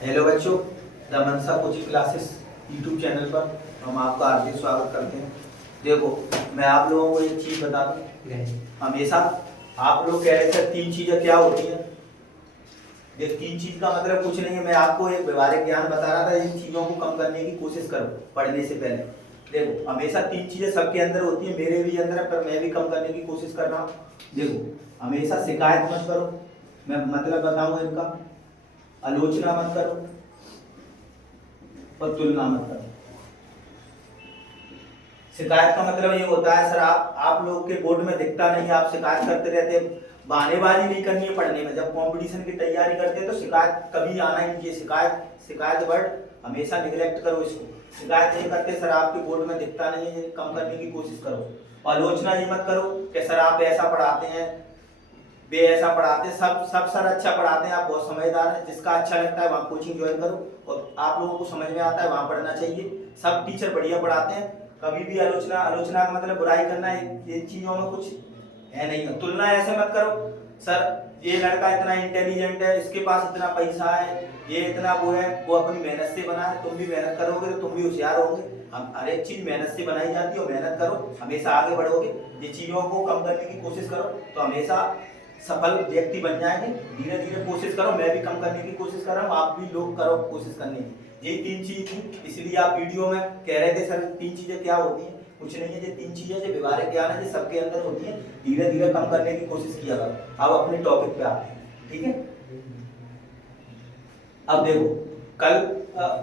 Hello बच्चों, the Mansa coaching classes YouTube channel पर हम आपका हार्दिक स्वागत करते हैं। देखो, मैं आप लोगों को एक चीज़ बता दूं, हमेशा आप लोग कह रहे थे तीन चीज़ें क्या होती हैं। देख, तीन चीज़ का मतलब कुछ नहीं है, मैं आपको एक व्यवहारिक ज्ञान बता रहा था। इन चीज़ों को कम करने की कोशिश करो पढ़ने से पहले। देखो, हमेशा तीन चीज़ें सबके अंदर होती है, मेरे भी अंदर है, पर मैं भी कम करने की कोशिश कर रहा हूँ। देखो, हमेशा शिकायत मत करो, मैं मतलब बताऊंगा इनका। आलोचना मत करो और तुलना मत करो। शिकायत का मतलब ये होता है, सर आप लोग के बोर्ड में दिखता नहीं, आप शिकायत करते रहते। बहानेबाजी नहीं करनी है पढ़ने में। जब कंपटीशन की तैयारी करते हैं तो शिकायत कभी आना ही नहीं चाहिए। शिकायत शिकायत वर्ड हमेशा निगलेक्ट करो इसको। शिकायत नहीं करते, सर आपके बोर्ड में दिखता नहीं है, कम करने की कोशिश करो। आलोचना ये मत करो कि सर आप ऐसा पढ़ाते हैं, वे ऐसा पढ़ाते हैं, सब सर अच्छा पढ़ाते हैं, आप बहुत समझदार हैं। जिसका अच्छा लगता है वहाँ कोचिंग ज्वाइन करो, और आप लोगों को समझ में आता है वहाँ पढ़ना चाहिए। सब टीचर बढ़िया पढ़ाते हैं। कभी भी आलोचना आलोचना का मतलब बुराई करना, ये चीजों में कुछ है नहीं है। तुलना ऐसे मत करो, सर ये लड़का इतना इंटेलिजेंट है, इसके पास इतना पैसा है, ये इतना वो है, वो अपनी मेहनत से बना है, तुम भी मेहनत करोगे तो तुम भी होशियार होंगे। हम हर एक चीज मेहनत से बनाई जाती है, और मेहनत करो हमेशा आगे बढ़ोगे। ये चीजों को कम करने की कोशिश करो तो हमेशा सफल व्यक्ति बन जाएंगे। धीरे धीरे कोशिश करो, मैं भी कम करने की कोशिश कर रहा हूँ, आप भी लोग करो कोशिश करने की। ये तीन चीज थी, इसलिए आप वीडियो में कह रहे थे सर तीन चीजें क्या होती हैं। कुछ नहीं है, ये तीन चीजें जो व्यवहारिक ज्ञान है, जो सबके अंदर होती है। धीरे धीरे कम करने की कोशिश किया करो। अब अपने टॉपिक पे आते हैं, ठीक है। अब देखो, कल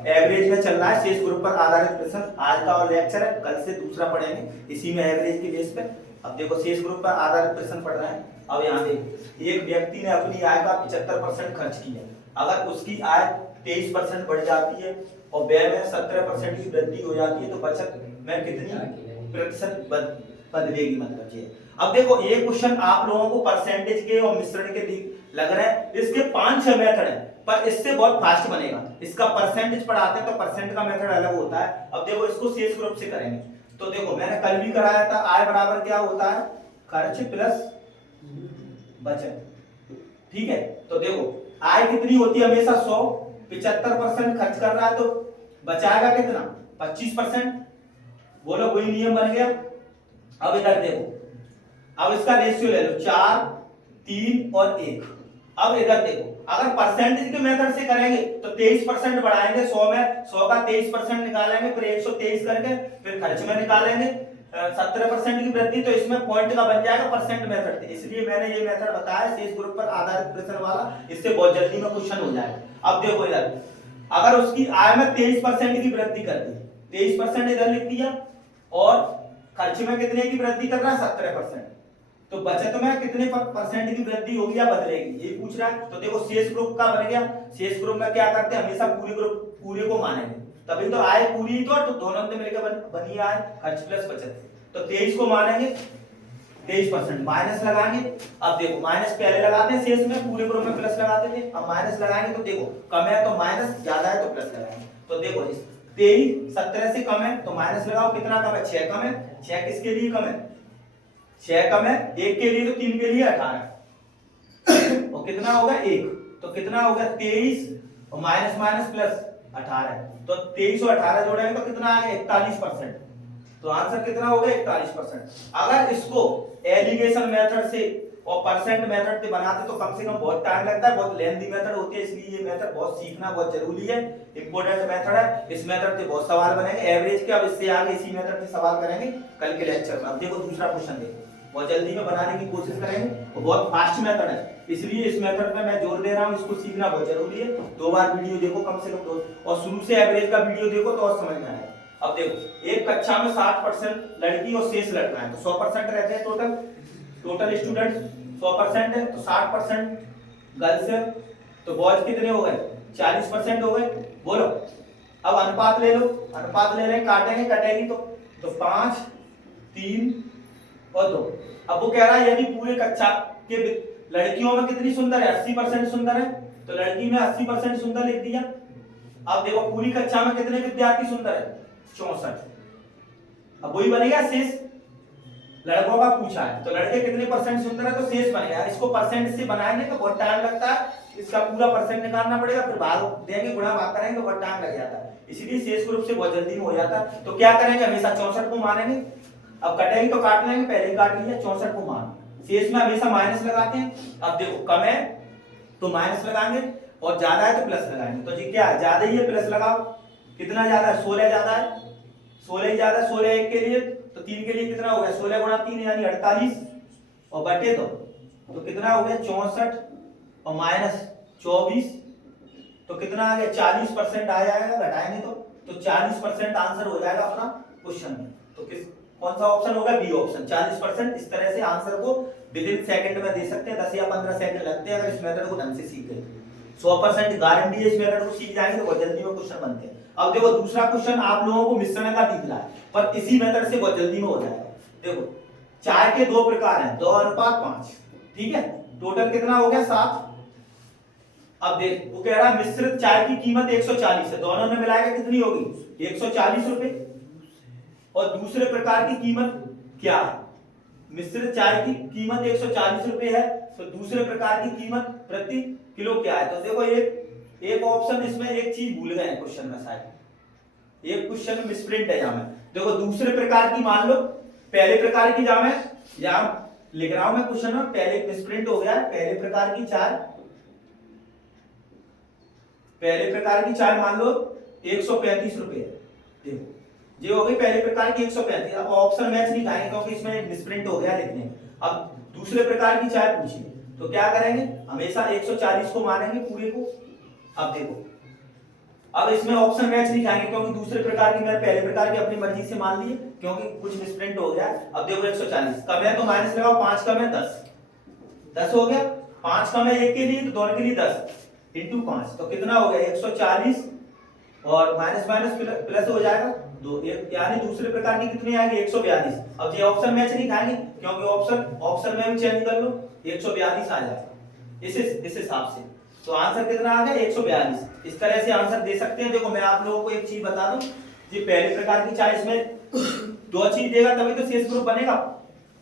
एवरेज में चल रहा है, शेष ग्रुप पर आधारित प्रश्न आज का और लेक्चर है। कल से दूसरा पढ़ेंगे इसी में एवरेज के बेस पे। अब देखो, शेष ग्रुप पर आधारित प्रश्न पढ़ रहे हैं। अब यहाँ देखो, एक व्यक्ति ने अपनी आय का 75% खर्च किया। अगर उसकी आय 23% बढ़ जाती है और व्यय में 17% की वृद्धि हो जाती है तो बचत में कितनी प्रतिशत बदलेगी, मतलब ये। अब देखो, ये क्वेश्चन आप लोगों को परसेंटेज के और मिश्रण के लग रहे हैं। इसके 5-6 मेथड है, पर इससे बहुत फास्ट बनेगा। इसका परसेंटेज पढ़ाते हैं तो परसेंट का मेथड अलग होता है। अब देखो, इसको शेष ग्रुप से करेंगे तो देखो, मैंने कल भी कराया था, आय बराबर क्या होता है, खर्च प्लस बचत, ठीक है। तो देखो, आय कितनी होती है हमेशा 100, 75% खर्च कर रहा है तो बचाएगा कितना, 25%। बोलो, वही नियम बन गया। अब इधर देखो, अब इसका रेशियो ले लो, 4, 3 और 1। अब इधर देखो, अगर परसेंटेज के मेथड से करेंगे तो 23% बढ़ाएंगे 100 में, 100 का 23% निकालेंगे, फिर 123 करके फिर खर्च में निकालेंगे 17% की वृद्धि, तो इसमें पॉइंट का बन जाएगा परसेंट मेथड से। इसलिए मैंने ये मेथड बताया, शेष ग्रुप पर आधारित प्रश्न वाला। इससे बहुत जल्दी में क्वेश्चन हो जाएगा। अब देखो इधर, अगर उसकी आय में 23% की वृद्धि कर दी, 23% इधर लिख दिया, और खर्च में कितने की वृद्धि कर रहा है, 17%, तो बचत में कितने परसेंट की वृद्धि होगी या बदलेगी, ये पूछ रहा है। तो देखो, शेष ग्रुप का बन गया। शेष ग्रुप में क्या करते हैं, हमेशा पूरे को मानेंगे, तभी तो आय पूरी तो दोनों में मिलकर बनी आय, खर्च प्लस बचत। तो 23 को मानेंगे, 23% माइनस लगाएंगे। अब देखो, माइनस पहले लगाते हैं शेष में, पूरे ग्रुप में प्लस लगाते थे। अब माइनस लगाएंगे तो देखो, कम है तो माइनस, ज्यादा है तो प्लस लगाएंगे। तो देखो, 23 17 से कम है तो माइनस लगाओ, कितना कम है, 6 कम है। 6 किसके लिए कम है, 6 कम है 1 के लिए, तो 3 के लिए 18, और कितना होगा 1, तो कितना होगा 23, और माइनस माइनस प्लस 18, तो 23 और 18 जोड़ेंगे तो कितना आएगा 41%। तो आंसर कितना होगा 41%। अगर इसको एलिगेशन मेथड से और परसेंट मेथड से बनाते तो कम से कम बहुत टाइम लगता है, बहुत लेंथी मेथड होती है, इसलिए ये मेथड बहुत सीखना बहुत जरूरी है, इंपॉर्टेंट मेथड है। इस मेथड से बहुत सवाल बनेंगे एवरेज के। अब इससे आगे इसी मेथड से सवाल करेंगे कल के लेक्चर में। अब देखो, दूसरा क्वेश्चन देखो, बहुत जल्दी में बनाने की कोशिश करेंगे, और बहुत फास्ट मेथड है, इसलिए इस मेथड में मैं जोर दे रहा हूं। इसको सीखना बहुत जरूरी है। 2 बार वीडियो देखो कम से कम, 2, और शुरू से एवरेज का वीडियो देखो तो और समझ में आएगा। अब देखो, एक कक्षा में 60% लड़की और शेष लड़का है, तो 100% रहते हैं टोटल स्टूडेंट 100% है, तो 60% गर्ल्स है, तो बॉयज कितने हो गए, 40% हो गए। बोलो, अब अनुपात ले लो, अनुपात ले रहे हैं, काटेंगे, कटेगी तो 5, 3 और 2। अब वो कह रहा है यदि पूरे कक्षा के लड़कियों में कितनी सुंदर है, 80% सुंदर है, तो लड़की में 80% सुंदर लिख दिया। अब देखो, पूरी कक्षा में कितने विद्यार्थी सुंदर है, 64। अब वही बनेगा शेष, लड़कों का पूछा है, तो लड़के कितने परसेंट से उतर है तो शेष बन गया। इसको परसेंट से बनाएंगे तो बहुत टाइम लगता है, इसका पूरा परसेंट निकालना पड़ेगा, फिर भाग देंगे, गुणा भाग करेंगे तो बहुत टाइम लग जाता है, इसीलिए शेष ग्रुप से बहुत जल्दी में हो जाता है। तो क्या करेंगे, हमेशा 64 को मानेंगे। अब कटेंगे तो काट लेंगे, पहले ही काट लिया, 64 को मान, शेष में हमेशा माइनस लगाते हैं। अब देखो कम है तो माइनस लगाएंगे और ज्यादा है तो प्लस लगाएंगे। तो जी क्या है, ज्यादा ही है, प्लस लगाओ। कितना ज्यादा है, 16 ज्यादा है, 16 ही ज्यादा है, 16 एक के लिए, तो 3 के लिए कितना हो गया, 16 गुणा 3 यानी 48 और बटे दो, तो कितना हो गया 64 और माइनस 24, तो कितना आ गया 40% आ जाएगा, घटाएंगे तो 40% आंसर हो जाएगा अपना क्वेश्चन में। तो किस कौन सा ऑप्शन होगा, बी ऑप्शन, 40%। इस तरह से आंसर को विद इन सेकंड में दे सकते हैं, 10 या 15 सेकंड लगते हैं अगर इस मेथड को ढंग से सीख गए। 100% गारंटी है, इस मेथड को सीख जाएंगे तो बहुत जल्दी में क्वेश्चन बनते हैं। अब देखो दूसरा क्वेश्चन आप लोगों को मिश्रण का दिख रहा है, पर इसी मेथड से बहुत जल्दी में हो जाएगा। देखो चाय के दो प्रकार हैं, 2:5, ठीक है, टोटल कितना हो गया 7। अब देख वो कह रहा है मिश्रित चाय की कीमत 140 है, दोनों में मिलाएगा कितनी होगी 140 रुपए। और दूसरे प्रकार की कीमत क्या है, मिश्रित चाय की कीमत 140 रुपए है, तो दूसरे प्रकार की कीमत प्रति किलो क्या है। तो देखो एक ऑप्शन इसमें एक चीज भूल गए क्वेश्चन में, शायद एक क्वेश्चन में मिसप्रिंट है यहाँ में। देखो दूसरे प्रकार की मान लो, पहले प्रकार की जहां मैं लिख रहा हूं मैं क्वेश्चन में, पहले मिसप्रिंट हो गया, पहले प्रकार की चाय मान लो 135 रुपए है। देखो ये हो गई पहले प्रकार की 135। अब ऑप्शन मैच नहीं खाएंगे क्योंकि इसमें मिसप्रिंट हो गया लिखने। अब दूसरे प्रकार की चाय पूछी तो क्या करेंगे, हमेशा 140 को मानेंगे पूरे को। अब देखो अब इसमें ऑप्शन मैच नहीं खाएंगे क्योंकि दूसरे प्रकार की मैंने पहले प्रकार की अपनी मर्जी से मान लिए, क्योंकि कुछ मिसप्रिंट हो गया। अब देखो 140 कम है तो माइनस लगाओ, 5 कम है 10 हो गया, 5 कम है 1 के लिए तो दोनों के लिए 10 इंटू 5, तो कितना हो गया 140 और माइनस माइनस प्लस हो जाएगा 2, यानी दूसरे प्रकार की कितनी आएगी 142। अब ये ऑप्शन मैच नहीं खाएंगे क्योंकि ऑप्शन में भी चेंज कर लो 142 आ जाएगा इस हिसाब से। तो आंसर कितना आ गया 142। इस तरह से आंसर दे सकते हैं। देखो मैं आप लोगों को एक चीज बता दूं, ये पहले प्रकार की चाय इसमें 2 चीज देगा तभी तो शेष ग्रुप बनेगा।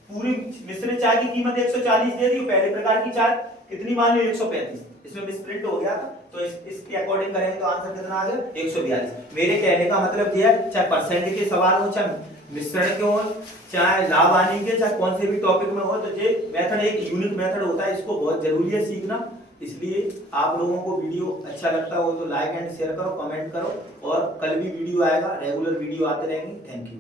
पूरी मिश्रित चाय की कीमत 140 दे दी, पहले प्रकार की चाय कितनी मान ली 135, इसमें मिसप्रिंट हो गया था, तो इसके अकॉर्डिंग करेंगे तो आंसर कितना आ गया 142। मेरे कहने का मतलब यह है, चाहे परसेंटेज के सवाल हो, चाहे मिश्रण के हो, चाहे लाभ हानि के, चाहे कौन से भी टॉपिक में हो, तो ये मेथड एक यूनिक मेथड होता है, इसको बहुत जरूरी है सीखना। इसलिए आप लोगों को वीडियो अच्छा लगता हो तो लाइक एंड शेयर करो, कमेंट करो, और कल भी वीडियो आएगा, रेगुलर वीडियो आते रहेंगे। Thank you.